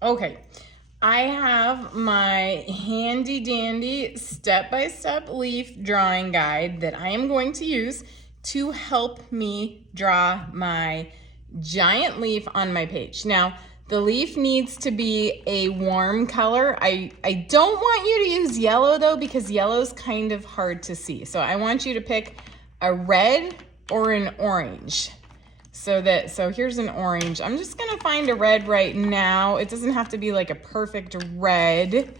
Okay, I have my handy dandy step-by-step leaf drawing guide that I am going to use to help me draw my giant leaf on my page. Now, the leaf needs to be a warm color. I don't want you to use yellow though, because yellow is kind of hard to see. So I want you to pick a red or an orange. So here's an orange. I'm just gonna find a red right now. It doesn't have to be like a perfect red.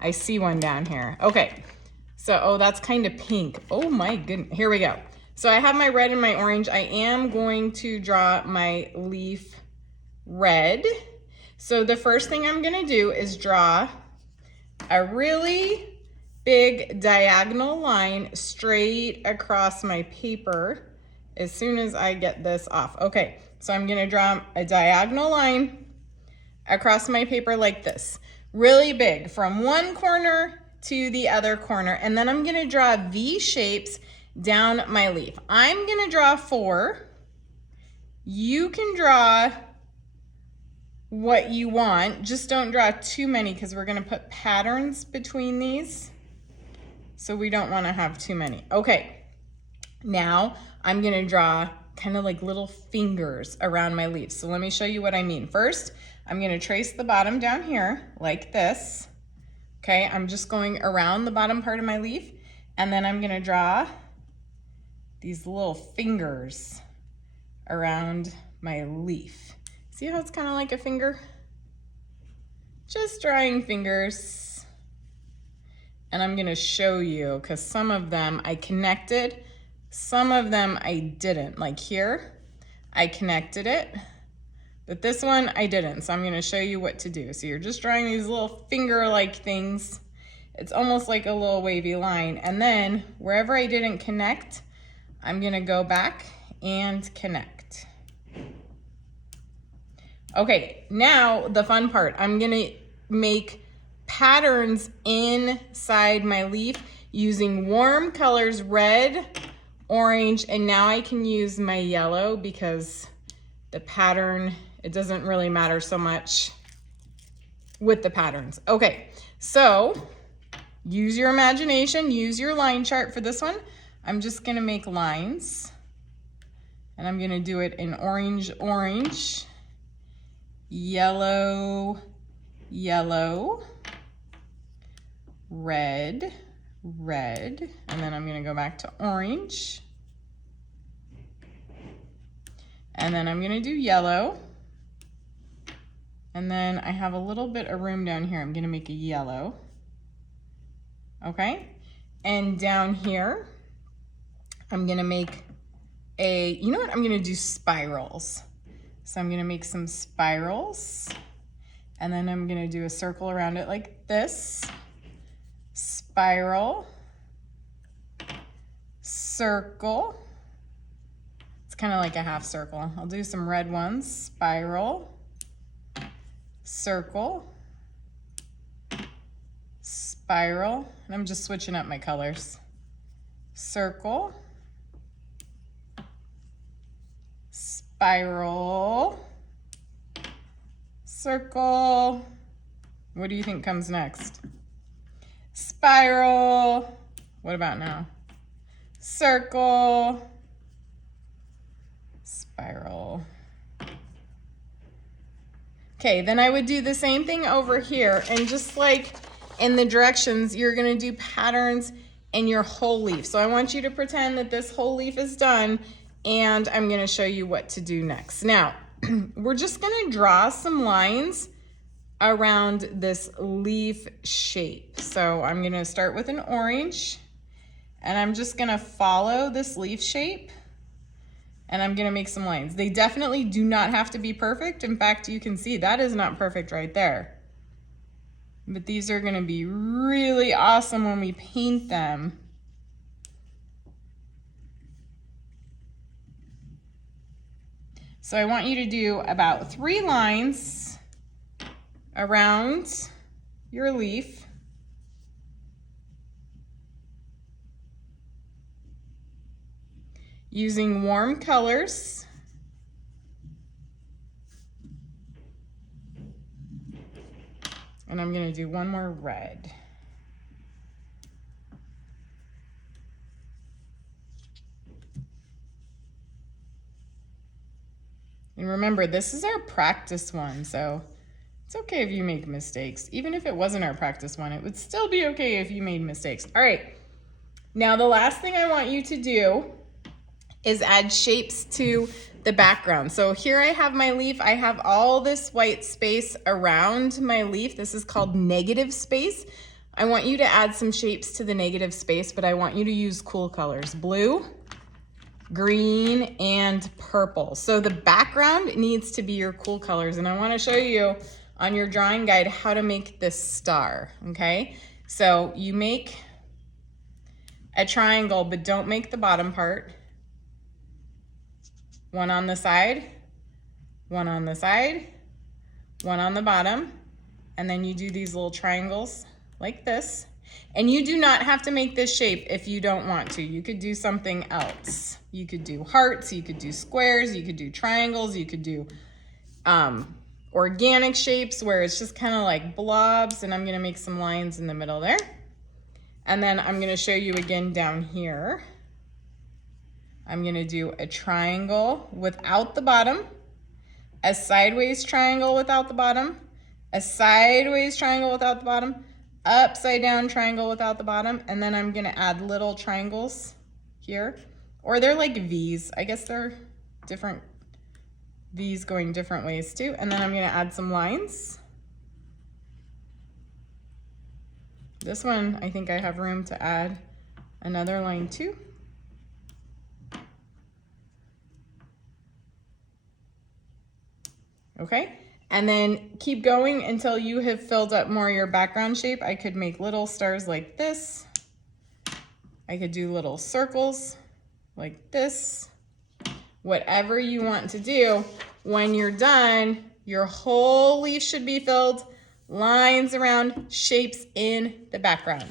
I see one down here. Okay, so, oh, that's kind of pink. Oh my goodness, here we go. So I have my red and my orange. I am going to draw my leaf red. So the first thing I'm gonna do is draw a really big diagonal line straight across my paper as soon as I get this off. Okay, so I'm gonna draw a diagonal line across my paper like this, really big, from one corner to the other corner, and then I'm gonna draw V shapes down my leaf. I'm gonna draw 4. You can draw what you want, just don't draw too many because we're gonna put patterns between these, so we don't wanna have too many. Okay, now I'm gonna draw kind of like little fingers around my leaf. So let me show you what I mean. First, I'm gonna trace the bottom down here like this. Okay, I'm just going around the bottom part of my leaf, and then I'm gonna draw these little fingers around my leaf. See how it's kind of like a finger? Just drawing fingers. And I'm gonna show you, because some of them I connected, some of them I didn't. Like here, I connected it, but this one I didn't. So I'm gonna show you what to do. So you're just drawing these little finger-like things. It's almost like a little wavy line. And then wherever I didn't connect, I'm gonna go back and connect. Okay, now the fun part. I'm gonna make patterns inside my leaf using warm colors, red, orange, and now I can use my yellow because the pattern, it doesn't really matter so much with the patterns. Okay, so use your imagination, use your line chart for this one. I'm just gonna make lines, and I'm gonna do it in orange, orange, yellow, yellow, red, red, and then I'm gonna go back to orange. And then I'm gonna do yellow. And then I have a little bit of room down here. I'm gonna make a yellow. Okay? And down here, I'm gonna make a, you know what? I'm gonna do spirals. So I'm gonna make some spirals. And then I'm gonna do a circle around it like this. Spiral, circle. It's kind of like a half circle. I'll do some red ones. Spiral, circle, spiral, and I'm just switching up my colors. Circle, spiral, circle. What do you think comes next? Spiral. What about now? Circle, spiral. Okay, then I would do the same thing over here, and just like in the directions, you're gonna do patterns in your whole leaf. So I want you to pretend that this whole leaf is done, and I'm gonna show you what to do next. Now, we're just gonna draw some lines around this leaf shape. So I'm gonna start with an orange, and I'm just gonna follow this leaf shape, and I'm gonna make some lines. They definitely do not have to be perfect. In fact, you can see that is not perfect right there. But these are gonna be really awesome when we paint them. So I want you to do about 3 lines around your leaf. Using warm colors. And I'm gonna do one more red. And remember, this is our practice one, so it's okay if you make mistakes. Even if it wasn't our practice one, it would still be okay if you made mistakes. All right, now the last thing I want you to do is add shapes to the background. So here I have my leaf. I have all this white space around my leaf. This is called negative space. I want you to add some shapes to the negative space, but I want you to use cool colors: blue, green, and purple. So the background needs to be your cool colors, and I want to show you on your drawing guide how to make this star, okay? So you make a triangle, but don't make the bottom part. One on the side, one on the side, one on the bottom, and then you do these little triangles like this. And you do not have to make this shape if you don't want to. You could do something else. You could do hearts, you could do squares, you could do triangles, you could do organic shapes where it's just kind of like blobs, and I'm gonna make some lines in the middle there. And then I'm gonna show you again down here. I'm gonna do a triangle without the bottom, a sideways triangle without the bottom, a sideways triangle without the bottom, upside down triangle without the bottom, and then I'm gonna add little triangles here, or they're like V's. I guess they're different V's going different ways too. And then I'm gonna add some lines. This one, I think I have room to add another line too. Okay, and then keep going until you have filled up more of your background shape. I could make little stars like this. I could do little circles like this. Whatever you want to do. When you're done, your whole leaf should be filled, lines around, shapes in the background.